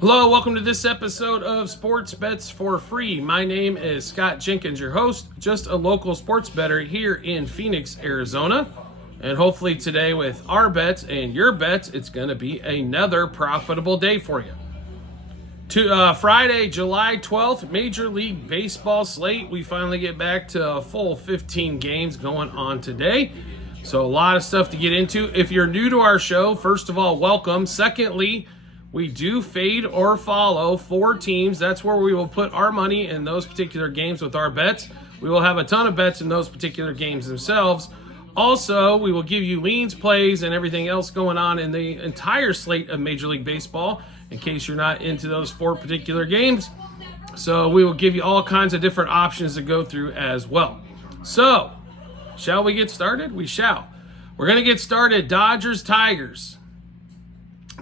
Hello, welcome to this episode of Sports Bets for Free. My name is Scott Jenkins, your host, just a local sports bettor here in Phoenix, Arizona. And hopefully today with our bets and your bets, it's going to be another profitable day for you. Friday, July 12th, Major League Baseball slate. We finally get back to a full 15 games going on today. So a lot of stuff to get into. If you're new to our show, first of all, welcome. Secondly, we do fade or follow 4 teams. That's where we will put our money in those particular games with our bets. We will have a ton of bets in those particular games themselves. Also, we will give you leans, plays, and everything else going on in the entire slate of Major League Baseball in case you're not into those 4 particular games. So we will give you all kinds of different options to go through as well. So, shall we get started? We shall. We're going to get started. Dodgers-Tigers.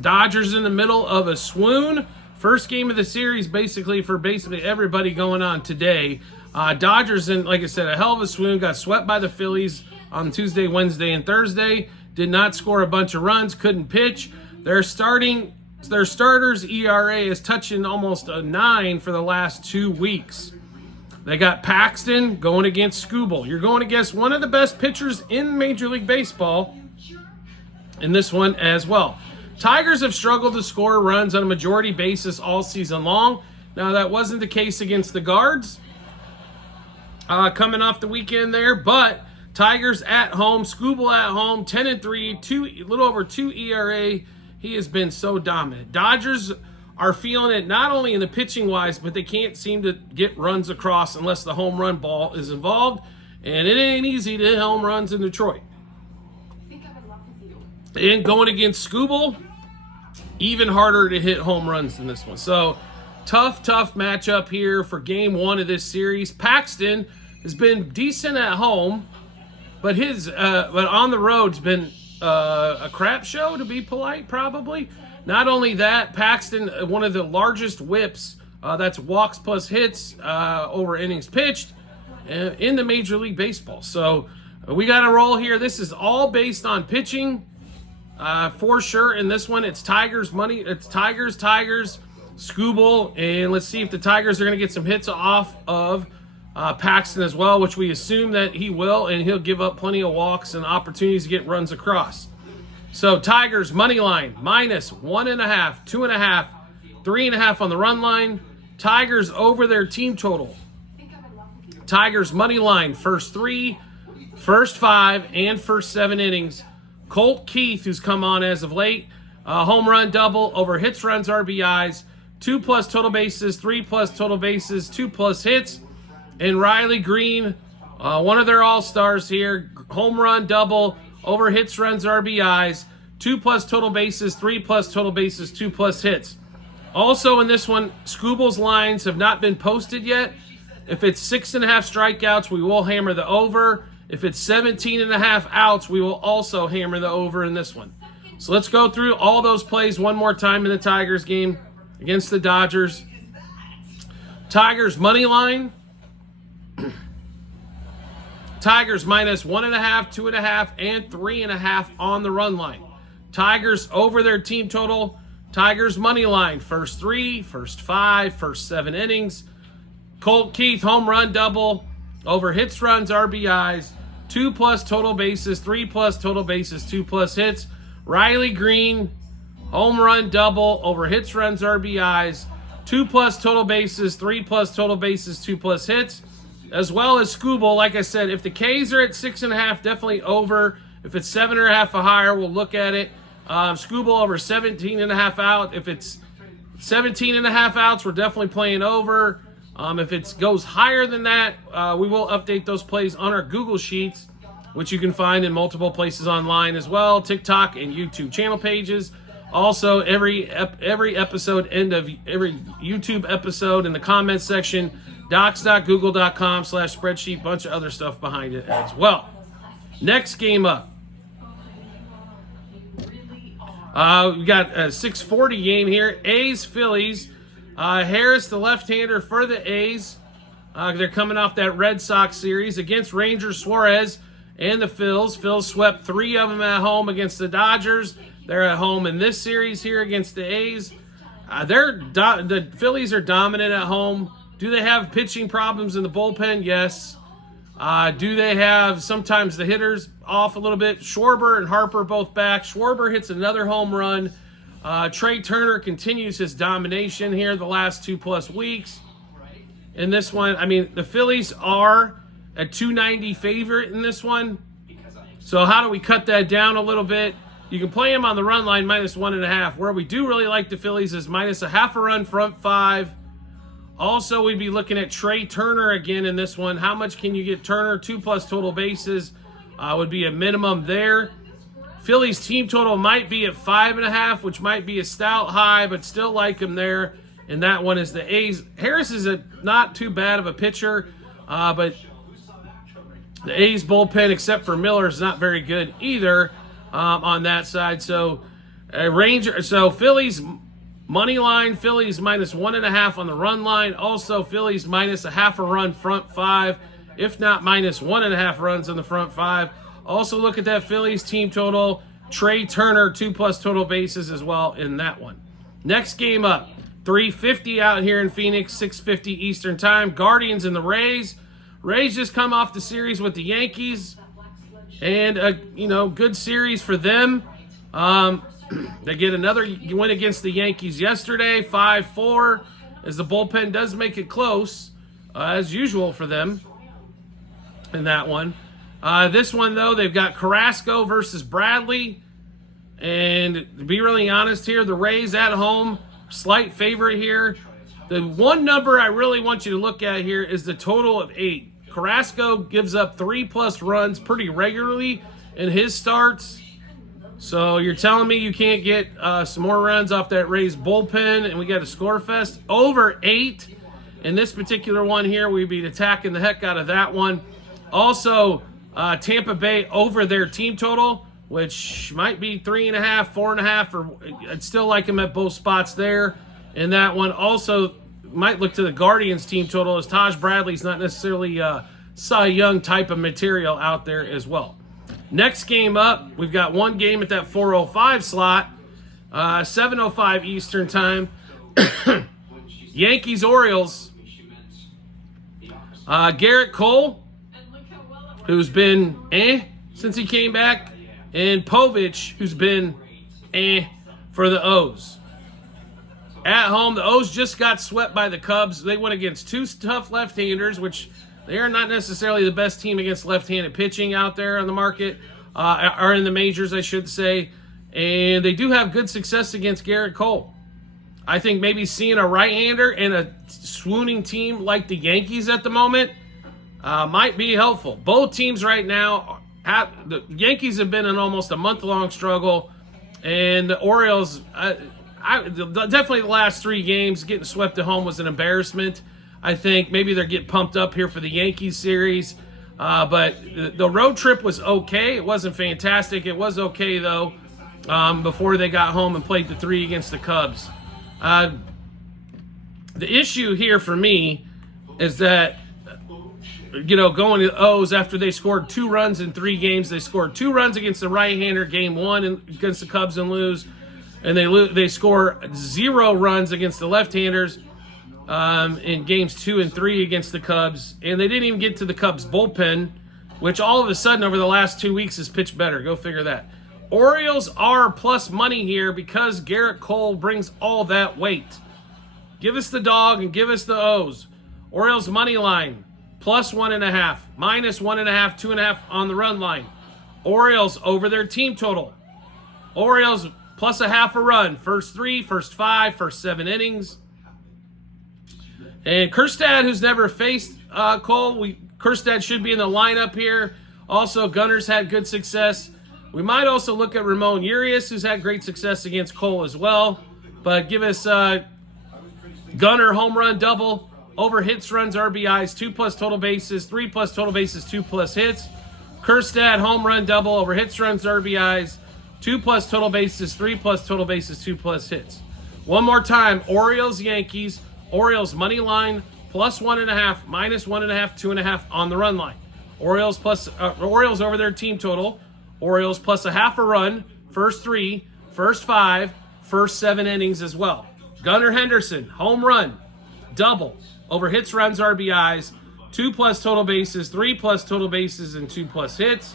Dodgers in the middle of a swoon. First game of the series for basically everybody going on today. Dodgers in, like I said, a hell of a swoon. Got swept by the Phillies on Tuesday, Wednesday, and Thursday. Did not score a bunch of runs. Couldn't pitch. Their starters ERA is touching almost a 9 for the last 2 weeks. They got Paxton going against Skubal. You're going against one of the best pitchers in Major League Baseball in this one as well. Tigers have struggled to score runs on a majority basis all season long. Now, that wasn't the case against the Guards coming off the weekend there, but Tigers at home, Skubal at home, 10-3, a little over 2 ERA. He has been so dominant. Dodgers are feeling it not only in the pitching-wise, but they can't seem to get runs across unless the home run ball is involved, and it ain't easy to hit home runs in Detroit. And going against Skubal, even harder to hit home runs than this one. So, tough matchup here for game 1 of this series. Paxton has been decent at home, but but on the road's been a crap show, to be polite, probably. Not only that, Paxton, one of the largest whips, that's walks plus hits over innings pitched in the Major League Baseball. So, we got to roll here. This is all based on pitching. For sure, in this one, it's Tigers money. It's Tigers, Skubal, and let's see if the Tigers are going to get some hits off of Paxton as well, which we assume that he will, and he'll give up plenty of walks and opportunities to get runs across. So Tigers money line -1.5, 2.5, 3.5 on the run line. Tigers over their team total. Tigers money line first 3, first 5, and first 7 innings. Colt Keith, who's come on as of late, home run double over hits, runs, RBIs, 2+ total bases, 3+ total bases, 2+ hits. And Riley Green, one of their all-stars here, home run double over hits, runs, RBIs, 2+ total bases, 3+ total bases, 2+ hits. Also in this one, Skubal's lines have not been posted yet. If it's 6.5 strikeouts, we will hammer the over. If it's 17.5 outs, we will also hammer the over in this one. So let's go through all those plays one more time in the Tigers game against the Dodgers. Tigers money line. Tigers -1.5, 2.5, and 3.5 on the run line. Tigers over their team total. Tigers money line first 3, first 5, first 7 innings. Colt Keith home run double over hits, runs, RBIs, 2+ total bases, 3+ total bases, 2+ hits. Riley Green, home run double over hits, runs, RBIs, 2+ total bases, 3+ total bases, 2+ hits. As well as Skubal, like I said, if the K's are at 6.5, definitely over. If it's 7.5 or higher, we'll look at it. Skubal over 17.5 out. If it's 17.5 outs, we're definitely playing over. If it goes higher than that, we will update those plays on our Google Sheets, which you can find in multiple places online as well, TikTok and YouTube channel pages. Also, every episode, end of every YouTube episode in the comments section, docs.google.com/spreadsheet, bunch of other stuff behind it as well. Next game up. We got a 6:40 game here. A's, Phillies. Harris, the left-hander for the A's. They're coming off that Red Sox series against Rangers, Suarez, and the Phils. Phils swept 3 of them at home against the Dodgers. They're at home in this series here against the A's. The Phillies are dominant at home. Do they have pitching problems in the bullpen? Yes. Do they have sometimes the hitters off a little bit? Schwarber and Harper both back. Schwarber hits another home run. Trey Turner continues his domination here the last 2+ weeks. In this one, I mean, the Phillies are a 290 favorite in this one. So how do we cut that down a little bit? You can play them on the run line -1.5. Where we do really like the Phillies is -0.5 run front 5. Also, we'd be looking at Trey Turner again in this one. How much can you get Turner? 2+ total bases would be a minimum there. Phillies team total might be at 5.5, which might be a stout high, but still like him there. And that one is the A's. Harris is not too bad of a pitcher, but the A's bullpen, except for Miller, is not very good either on that side. So, Phillies money line, Phillies -1.5 on the run line. Also, Phillies -0.5 run front 5, if not -1.5 runs in the front 5. Also, look at that Phillies team total. Trey Turner, 2+ total bases as well in that one. Next game up, 3:50 out here in Phoenix, 6:50 Eastern Time. Guardians and the Rays. Rays just come off the series with the Yankees, and a good series for them. They get another win against the Yankees yesterday, 5-4, as the bullpen does make it close, as usual for them in that one. This one, though, they've got Carrasco versus Bradley. And to be really honest here, the Rays at home, slight favorite here. The one number I really want you to look at here is the total of 8. Carrasco gives up 3+ runs pretty regularly in his starts. So you're telling me you can't get some more runs off that Rays bullpen, and we got a score fest over 8. In this particular one here, we'd be attacking the heck out of that one. Also, Tampa Bay over their team total, which might be 3.5, 4.5, or I'd still like them at both spots there. In that one, also might look to the Guardians team total, as Taj Bradley's not necessarily Cy Young type of material out there as well. Next game up, we've got one game at that 4:05 slot, 7:05 Eastern Time. Yankees-Orioles. Garrett Cole, who's been since he came back, and Povich, who's been for the O's. At home, the O's just got swept by the Cubs. They went against two tough left-handers, which they are not necessarily the best team against left-handed pitching out there on the market, or in the majors, I should say. And they do have good success against Garrett Cole. I think maybe seeing a right-hander and a swooning team like the Yankees at the moment might be helpful. Both teams right now, the Yankees have been in almost a month-long struggle, and the Orioles, definitely the last 3 games, getting swept at home was an embarrassment. I think maybe they're getting pumped up here for the Yankees series. But the road trip was okay. It wasn't fantastic. It was okay, though, before they got home and played the 3 against the Cubs. The issue here for me is that, going to the O's after they scored 2 runs in 3 games. They scored 2 runs against the right-hander game 1 against the Cubs and lose. And they score 0 runs against the left-handers in games 2 and 3 against the Cubs. And they didn't even get to the Cubs bullpen, which all of a sudden over the last 2 weeks has pitched better. Go figure that. Orioles are plus money here because Garrett Cole brings all that weight. Give us the dog and give us the O's. Orioles money line, +1.5, -1.5, 2.5 on the run line. Orioles over their team total. Orioles +0.5 run, first 3, first 5, first 7 innings. And Kjerstad, who's never faced Cole, Kjerstad should be in the lineup here. Also, Gunner's had good success. We might also look at Ramon Urias, who's had great success against Cole as well. But give us Gunner home run double, over hits, runs, RBIs, 2+ total bases, 3+ total bases, 2+ hits. Kjerstad home run double, over hits, runs, RBIs, 2+ total bases, 3+ total bases, 2+ hits. One more time, Orioles, Yankees. Orioles money line, +1.5, -1.5, 2.5 on the run line. Orioles over their team total. Orioles +0.5 run, first 3, first 5, first 7 innings as well. Gunnar Henderson, home run, double, over hits, runs, RBIs, 2+ total bases, 3+ total bases, and 2+ hits.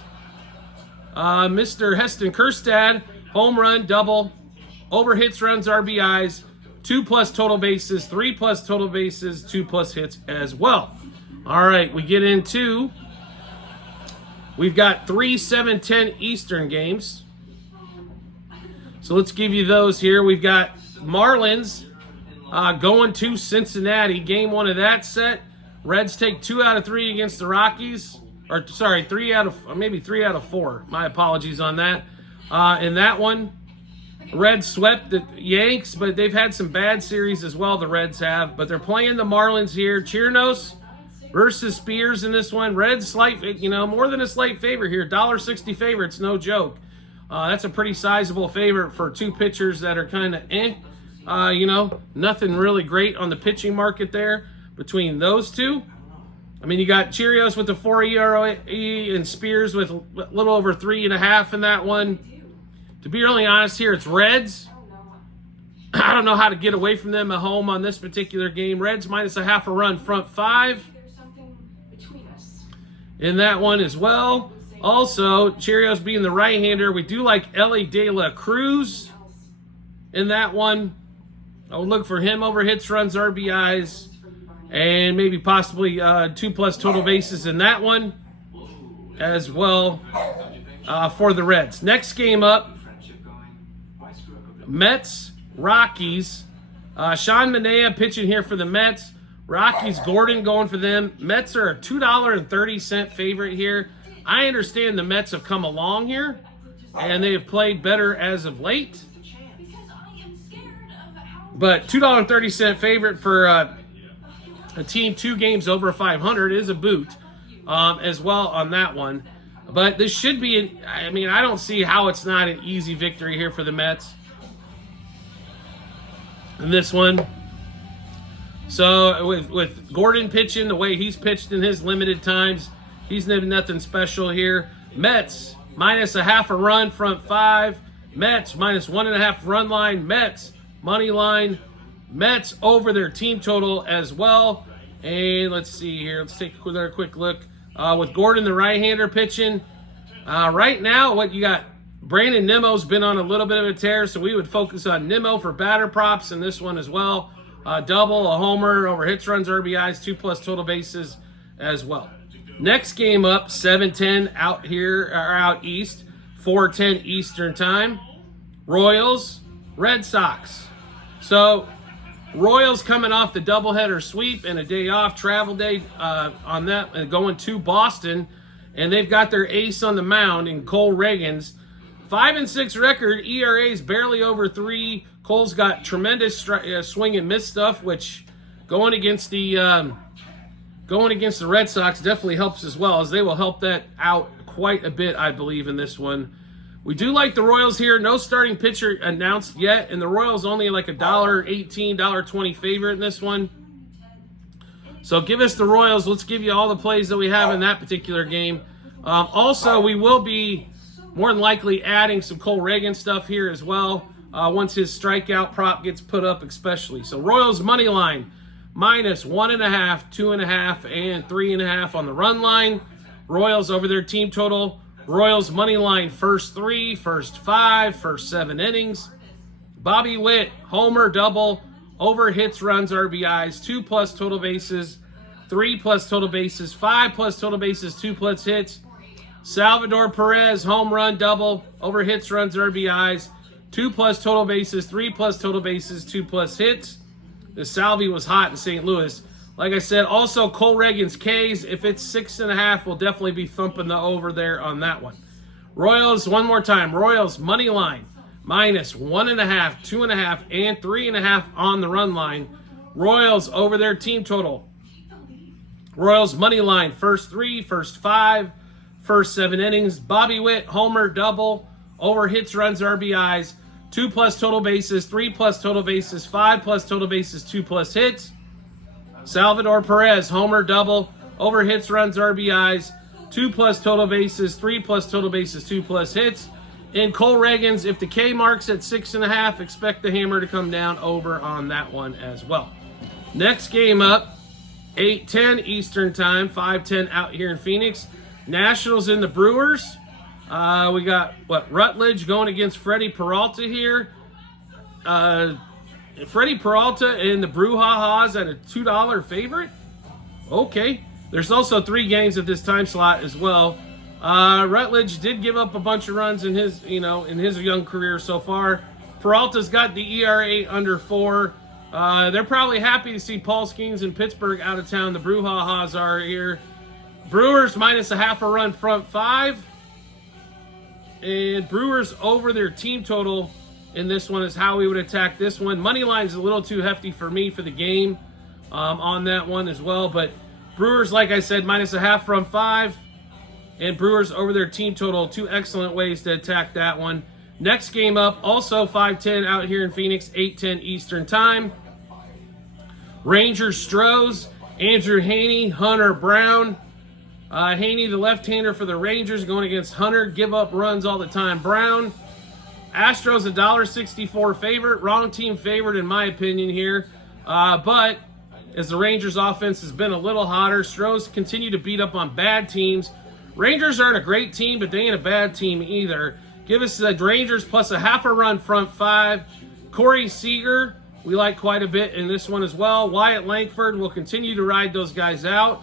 Mr. Heston Kjerstad, home run, double, over hits, runs, RBIs, 2+ total bases, 3+ total bases, 2+ hits as well. All right, we get into, we've got 3 7-10 Eastern games. So let's give you those here. We've got Marlins going to Cincinnati. Game 1 of that set. Reds take 2 out of 3 against the Rockies. Or, sorry, 3 out of 4. My apologies on that. In that one, Reds swept the Yanks, but they've had some bad series as well, the Reds have. But they're playing the Marlins here. Chirinos versus Spears in this one. Reds slight, more than a slight favorite here. $1.60 favorite. It's no joke. That's a pretty sizable favorite for 2 pitchers that are kind of nothing really great on the pitching market there between those two. I mean, you got Chirinos with the 4 ERA and Spears with a little over 3.5 in that one. To be really honest here, it's Reds. I don't know how to get away from them at home on this particular game. Reds -0.5 run, front 5 in that one as well. Also, Chirinos being the right-hander, we do like Elly De La Cruz in that one. I would look for him over hits, runs, RBIs, and maybe possibly 2+ total bases in that one as well for the Reds. Next game up, Mets, Rockies. Sean Manaea pitching here for the Mets. Rockies, Gordon going for them. Mets are a $2.30 favorite here. I understand the Mets have come along here, and they have played better as of late. But $2.30 favorite for a team 2 games over 500 is a boot as well on that one. But this should be, I don't see how it's not an easy victory here for the Mets in this one. So with Gordon pitching the way he's pitched in his limited times, he's nothing special here. Mets -0.5 run, front 5. Mets -1.5 run line. Mets money line. Mets over their team total as well. And let's see here. Let's take another quick look. With Gordon, the right-hander, pitching. Right now, what you got? Brandon Nimmo's been on a little bit of a tear, so we would focus on Nimmo for batter props in this one as well. Double, a homer, over hits, runs, RBIs, 2+ total bases as well. Next game up, 7-10 out here, or out east, 4:10 Eastern time. Royals, Red Sox. So, Royals coming off the doubleheader sweep and a day off, travel day on that, and going to Boston, and they've got their ace on the mound in Cole Reagans. 5-6 record, ERA's barely over 3. Cole's got tremendous swing and miss stuff, which going against the Red Sox definitely helps as well, as they will help that out quite a bit, I believe, in this one. We do like the Royals here. No starting pitcher announced yet, and the Royals only like a $1.18, $1.20 favorite in this one. So give us the Royals. Let's give you all the plays that we have in that particular game. Also, we will be more than likely adding some Cole Reagan stuff here as well once his strikeout prop gets put up especially. So Royals money line, -1.5, 2.5, and 3.5 on the run line. Royals over their team total. Royals money line, first 3, first 5, first 7 innings. Bobby Witt, homer, double, over hits, runs, RBIs, 2+ total bases, 3+ total bases, 5+ total bases, 2+ hits. Salvador Perez, home run, double, over hits, runs, RBIs, 2+ total bases, 3+ total bases, 2+ hits. The Salvi was hot in St. Louis. Like I said, also Cole Reagan's K's, if it's 6.5, we'll definitely be thumping the over there on that one. Royals, one more time. Royals money line, -1.5, 2.5, and 3.5 on the run line. Royals over their team total. Royals money line, first 3, first 5, first 7 innings. Bobby Witt, homer, double, over hits, runs, RBIs, 2+ total bases, 3+ total bases, 5+ total bases, 2+ hits. Salvador Perez, homer, double, over hits, runs, RBIs, 2+ total bases, 3+ total bases, 2+ hits. And Cole Reagans, if the K marks at 6.5, expect the hammer to come down over on that one as well. Next game up, 8:10 Eastern Time, 5:10 out here in Phoenix. Nationals and the Brewers. We got, Rutledge going against Freddie Peralta here. Freddie Peralta and the Brouhahas at a $2 favorite. Okay. There's also 3 games at this time slot as well. Rutledge did give up a bunch of runs in his young career so far. Peralta's got the ERA under 4. They're probably happy to see Paul Skeens in Pittsburgh out of town. The Brouhahas are here. Brewers minus a half a run front 5. And Brewers over their team total in this one is how we would attack this one. Money line's a little too hefty for me for the game on that one as well. But Brewers, like I said, minus a half front 5. And Brewers over their team total. 2 excellent ways to attack that one. Next game up, also 5:10 out here in Phoenix, 8:10 Eastern Time. Rangers Stros, Andrew Haney, Hunter Brown. Haney, the left-hander for the Rangers, going against Hunter. Give up runs all the time. Brown. Astros $1.64 favorite. Wrong team favorite in my opinion here. But as the Rangers offense has been a little hotter, Stros continue to beat up on bad teams. Rangers aren't a great team, but they ain't a bad team either. Give us the Rangers plus a half a run front 5. Corey Seager, we like quite a bit in this one as well. Wyatt Langford will continue to ride those guys out.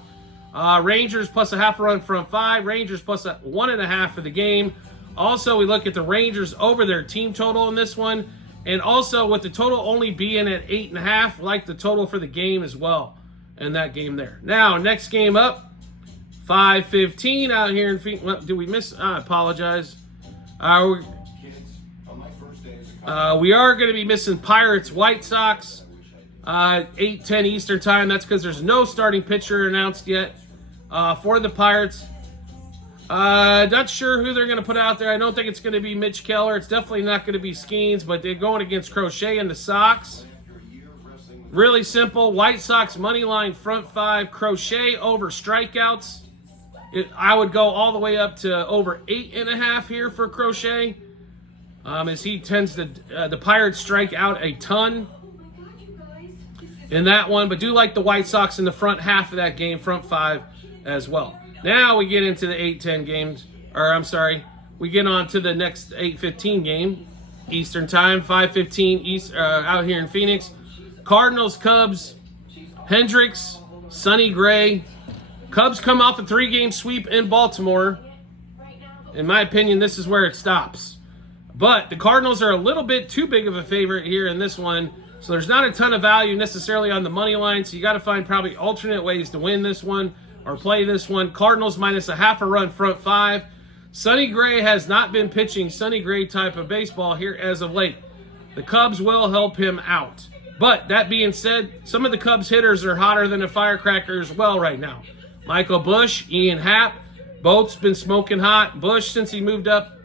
Rangers plus a half a run front 5. Rangers plus a 1.5 for the game. Also, we look at the Rangers over their team total in this one. And also, with the total only being at 8.5, like the total for the game as well in that game there. Now, next game up, 5:15 out here in Phoenix. What, did we miss? I apologize. We are going to be missing Pirates White Sox. 8:10 Eastern Time. That's because there's no starting pitcher announced yet for the Pirates. Not sure who they're going to put out there. I don't think it's going to be Mitch Keller. It's definitely not going to be Skeens, but they're going against Crochet and the Sox. Really simple. White Sox money line front 5. Crochet over strikeouts. I would go all the way up to over 8.5 here for Crochet. As he tends to, the Pirates strike out a ton in that one, but do like the White Sox in the front half of that game, front 5 as well. Now we get into the 8:10 games, we get on to the next 8:15 game, Eastern Time, 5:15 East out here in Phoenix. Cardinals, Cubs, Hendricks, Sonny Gray. Cubs come off a 3-game sweep in Baltimore. In my opinion, this is where it stops. But the Cardinals are a little bit too big of a favorite here in this one. So there's not a ton of value necessarily on the money line. So you got to find probably alternate ways to win this one or play this one. Cardinals minus a half a run front 5. Sonny Gray has not been pitching Sonny Gray type of baseball here as of late. The Cubs will help him out. But that being said, some of the Cubs hitters are hotter than a firecracker as well right now. Michael Busch, Ian Happ, both's been smoking hot. Busch, since he moved up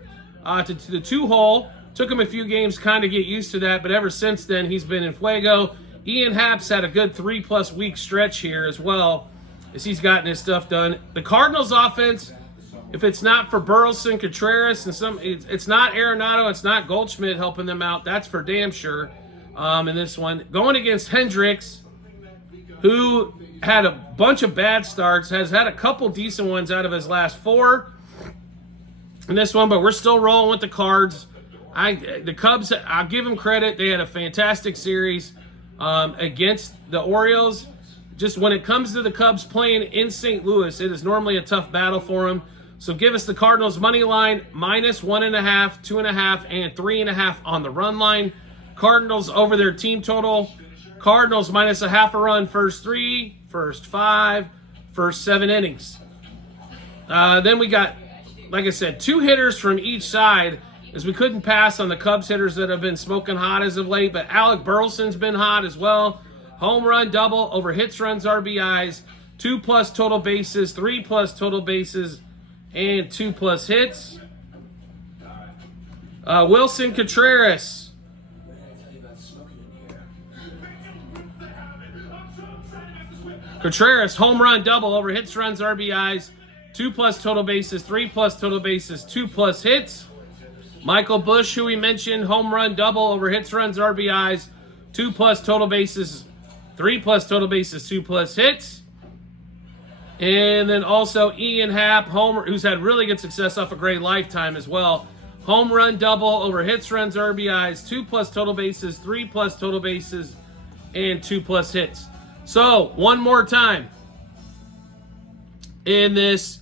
to the 2-hole, took him a few games kind of get used to that, but ever since then, he's been in fuego. Ian Happ's had a good 3+ week stretch here as well, as he's gotten his stuff done. The Cardinals offense, if it's not for Burleson, Contreras, and it's not Arenado, it's not Goldschmidt helping them out. That's for damn sure in this one. Going against Hendricks, who had a bunch of bad starts, has had a couple decent ones out of his last 4 in this one, but we're still rolling with the Cards. The Cubs, I'll give them credit. They had a fantastic series against the Orioles. Just when it comes to the Cubs playing in St. Louis, it is normally a tough battle for them. So give us the Cardinals money line, minus 1.5, 2.5, and 3.5 on the run line. Cardinals over their team total. Cardinals minus a half a run first 3, first 5, first 7 innings. Then we got, like I said, 2 hitters from each side, as we couldn't pass on the Cubs hitters that have been smoking hot as of late, but Alec Burleson's been hot as well. Home run, double, over hits, runs, RBIs, 2+ total bases, 3+ total bases, and 2+ hits. Wilson Contreras. Contreras, home run, double, over hits, runs, RBIs, 2+ total bases, 3+ total bases, 2+ hits. Michael Busch, who we mentioned, home run double over hits, runs, RBIs, 2+ total bases, 3+ total bases, 2+ hits. And then also Ian Happ, homer, who's had really good success off a great lifetime as well. Home run double over hits, runs, RBIs, 2+ total bases, 3+ total bases, and 2+ hits. So, one more time. In this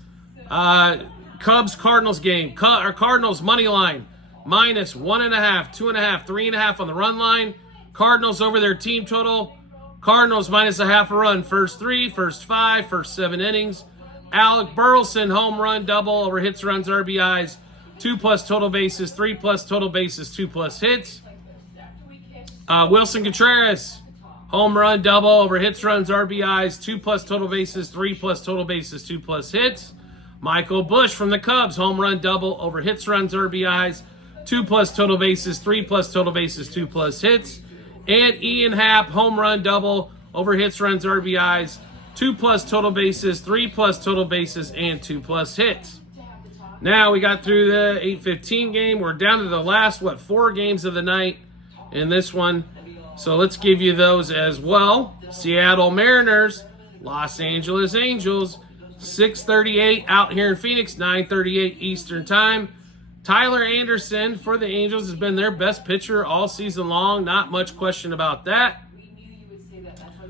Cubs-Cardinals game, Cardinals money line, -1.5, 2.5, 3.5 on the run line. Cardinals over their team total. Cardinals -0.5 a run, first 3, first 5, first 7 innings. Alec Burleson, home run double over hits, runs, RBIs, 2+ total bases, 3+ total bases, 2+ hits. Wilson Contreras, home run double over hits, runs, RBIs, 2+ total bases, 3+ total bases, 2+ hits. Michael Busch from the Cubs, home run double over hits, runs, RBIs, 2+ total bases, 3+ total bases, 2+ hits. And Ian Happ, home run double over hits, runs, RBIs, 2+ total bases, 3+ total bases, and 2+ hits. Now we got through the 8:15 game. We're down to the last, 4 games of the night in this one. So let's give you those as well. Seattle Mariners, Los Angeles Angels, 6:38 out here in Phoenix, 9:38 Eastern Time. Tyler Anderson for the Angels has been their best pitcher all season long. Not much question about that.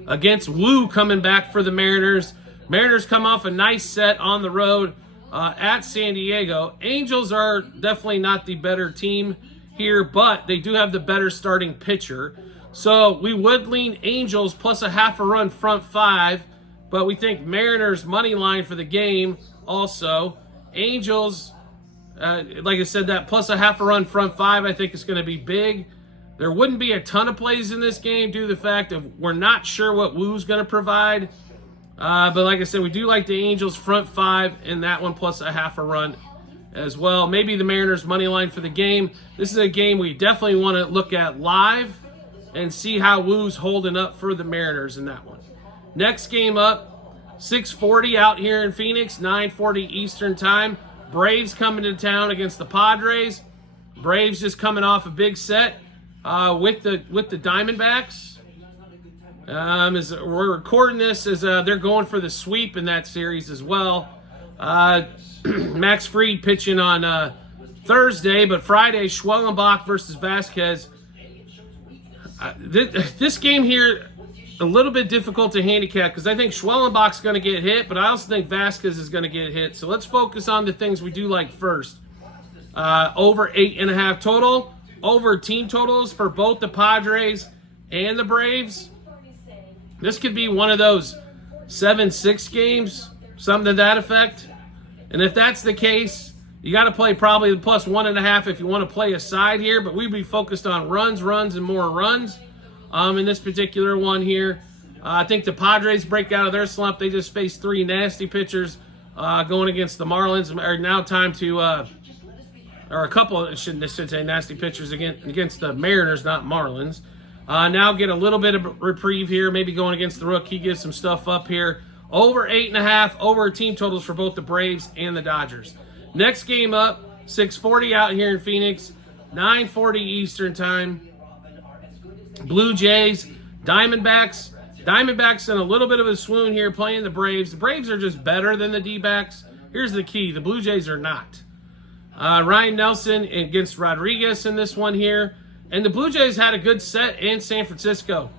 Against Wu coming back for the Mariners. Mariners come off a nice set on the road at San Diego. Angels are definitely not the better team here, but they do have the better starting pitcher. So we would lean Angels +0.5 a run front 5, but we think Mariners money line for the game also. Angels, like I said, that +0.5 a run front 5 I think is going to be big. There wouldn't be a ton of plays in this game due to the fact of we're not sure what Wu's going to provide. But like I said, we do like the Angels front 5 in that one +0.5 a run as well. Maybe the Mariners money line for the game. This is a game we definitely want to look at live and see how Wu's holding up for the Mariners in that one. Next game up, 6:40 out here in Phoenix, 9:40 Eastern Time. Braves coming to town against the Padres. Braves just coming off a big set with the Diamondbacks. As we're recording this, as they're going for the sweep in that series as well. Max Fried pitching on Thursday, but Friday, Schwellenbach versus Vasquez. This game here, a little bit difficult to handicap because I think Schwellenbach's going to get hit, but I also think Vasquez is going to get hit. So let's focus on the things we do like first. Over 8.5 total, over team totals for both the Padres and the Braves. This could be one of those 7-6 games, something to that effect. And if that's the case, you got to play probably the +1.5 if you want to play a side here, but we'd be focused on runs, and more runs in this particular one here. I think the Padres break out of their slump. They just faced 3 nasty pitchers going against the Marlins. Or now time to, or a couple, I shouldn't say nasty pitchers against the Mariners, not Marlins. Now get a little bit of reprieve here, maybe going against the rookie, get some stuff up here. Over 8.5, over team totals for both the Braves and the Dodgers. Next game up, 6:40 out here in Phoenix, 9:40 Eastern Time. Blue Jays, Diamondbacks. Diamondbacks in a little bit of a swoon here playing the Braves. The Braves are just better than the D-backs. Here's the key. The Blue Jays are not. Ryan Nelson against Rodriguez in this one here. And the Blue Jays had a good set in San Francisco.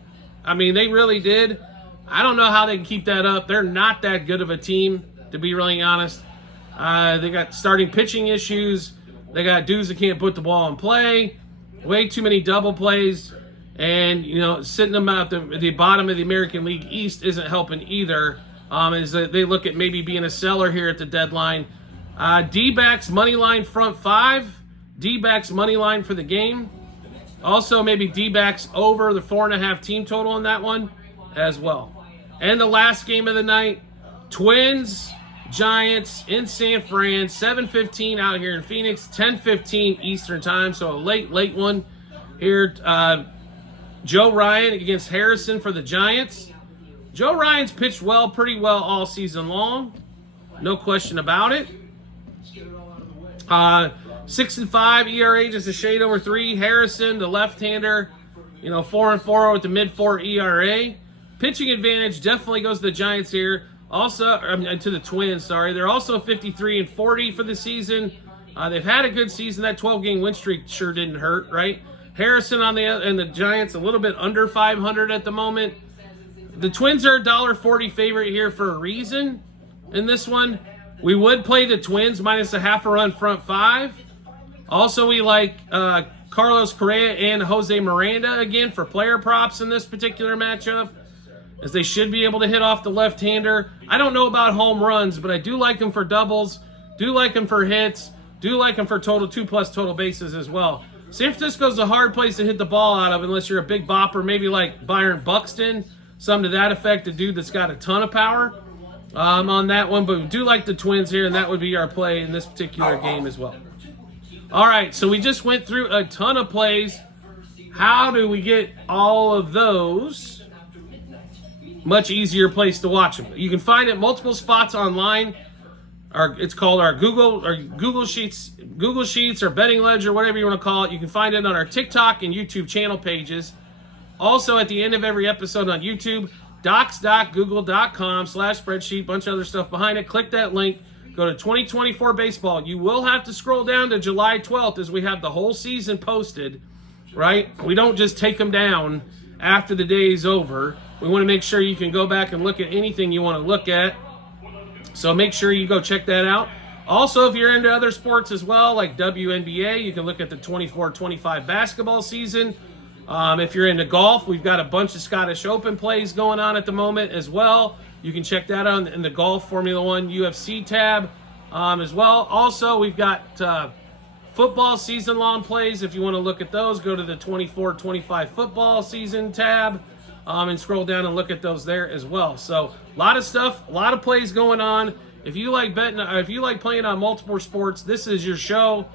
I mean, they really did. I don't know how they can keep that up. They're not that good of a team, to be really honest. They got starting pitching issues. They got dudes that can't put the ball in play. Way too many double plays. And, sitting them at the bottom of the American League East isn't helping either. As they look at maybe being a seller here at the deadline. D-backs money line front 5. D-backs money line for the game. Also, maybe D-backs over the 4.5 team total on that one as well. And the last game of the night, Twins, Giants in San Fran, 7:15 out here in Phoenix, 10:15 Eastern Time, so a late one here. Joe Ryan against Harrison for the Giants. Joe Ryan's pitched pretty well all season long. No question about it. 6-5 ERA, just a shade over 3. Harrison, the left-hander, 4-4 with the mid-4 ERA. Pitching advantage definitely goes to the Giants here. Also, to the Twins, sorry. They're also 53-40 for the season. They've had a good season. That 12-game win streak sure didn't hurt, right? Harrison and the Giants a little bit under 500 at the moment. The Twins are a $1.40 favorite here for a reason. In this one, we would play the Twins minus a half a run front 5. Also, we like Carlos Correa and Jose Miranda again for player props in this particular matchup, as they should be able to hit off the left-hander. I don't know about home runs, but I do like them for doubles, do like them for hits, do like them for 2+ total bases as well. San Francisco's a hard place to hit the ball out of unless you're a big bopper, maybe like Byron Buxton, something to that effect, a dude that's got a ton of power on that one. But we do like the Twins here, and that would be our play in this particular game as well. All right, so we just went through a ton of plays. How do we get all of those? Much easier place to watch them. You can find it multiple spots online. It's called our Google Sheets or Betting Ledger, whatever you want to call it. You can find it on our TikTok and YouTube channel pages. Also, at the end of every episode on YouTube, docs.google.com/spreadsheet, bunch of other stuff behind it. Click that link. Go to 2024 baseball. You will have to scroll down to July 12th as we have the whole season posted, right? We don't just take them down after the day is over. We want to make sure you can go back and look at anything you want to look at. So make sure you go check that out. Also, if you're into other sports as well, like WNBA, you can look at the 24-25 basketball season. If you're into golf, we've got a bunch of Scottish Open plays going on at the moment as well. You can check that out in the Golf Formula One UFC tab as well. Also, we've got football season-long plays. If you want to look at those, go to the 24-25 football season tab and scroll down and look at those there as well. So a lot of stuff, a lot of plays going on. If you like betting, if you like playing on multiple sports, this is your show.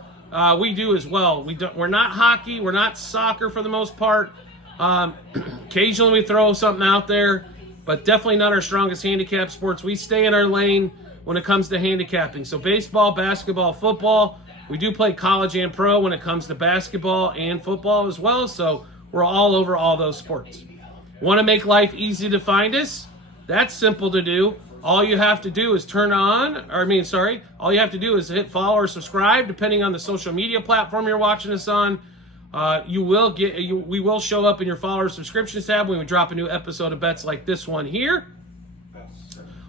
We do as well. We're not hockey. We're not soccer for the most part. Occasionally we throw something out there, but definitely not our strongest handicap sports. We stay in our lane when it comes to handicapping. So baseball, basketball, football. We do play college and pro when it comes to basketball and football as well. So we're all over all those sports. Want to make life easy to find us? That's simple to do. All you have to do is all you have to do is hit follow or subscribe, depending on the social media platform you're watching us on. We will show up in your follower subscriptions tab when we drop a new episode of bets like this one here.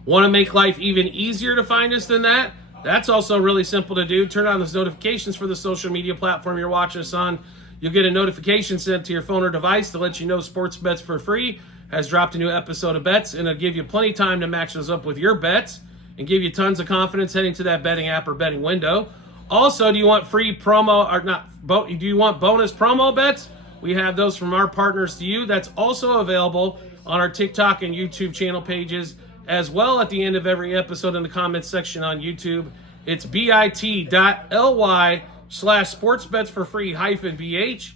Want to make life even easier to find us than that? That's also really simple to do. Turn on those notifications for the social media platform you're watching us on. You'll get a notification sent to your phone or device to let you know Sports Bets for Free has dropped a new episode of bets, and it'll give you plenty of time to match those up with your bets and give you tons of confidence heading to that betting app or betting window. Also, do you want free promo or not? Do you want bonus promo bets? We have those from our partners to you. That's also available on our TikTok and YouTube channel pages as well. At the end of every episode in the comments section on YouTube, it's bit.ly/sportsbetsforfree-bh.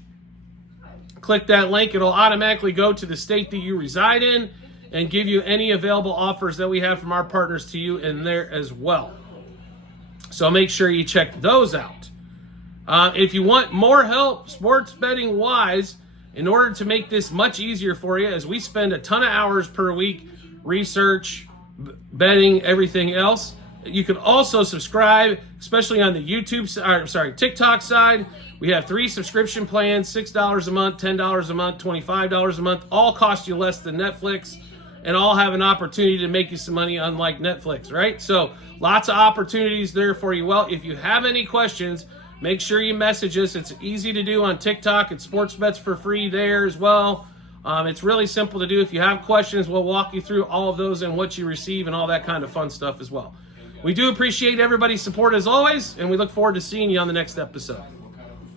Click that link. It'll automatically go to the state that you reside in and give you any available offers that we have from our partners to you in there as well. So make sure you check those out. If you want more help sports betting wise, in order to make this much easier for you, as we spend a ton of hours per week, research, betting, everything else, you can also subscribe, especially on the TikTok side. We have 3 subscription plans, $6 a month, $10 a month, $25 a month. All cost you less than Netflix, and all have an opportunity to make you some money, unlike Netflix, right? So lots of opportunities there for you. Well, if you have any questions, make sure you message us. It's easy to do on TikTok. It's Sports Bets for Free there as well. It's really simple to do. If you have questions, we'll walk you through all of those and what you receive and all that kind of fun stuff as well. We do appreciate everybody's support as always, and we look forward to seeing you on the next episode.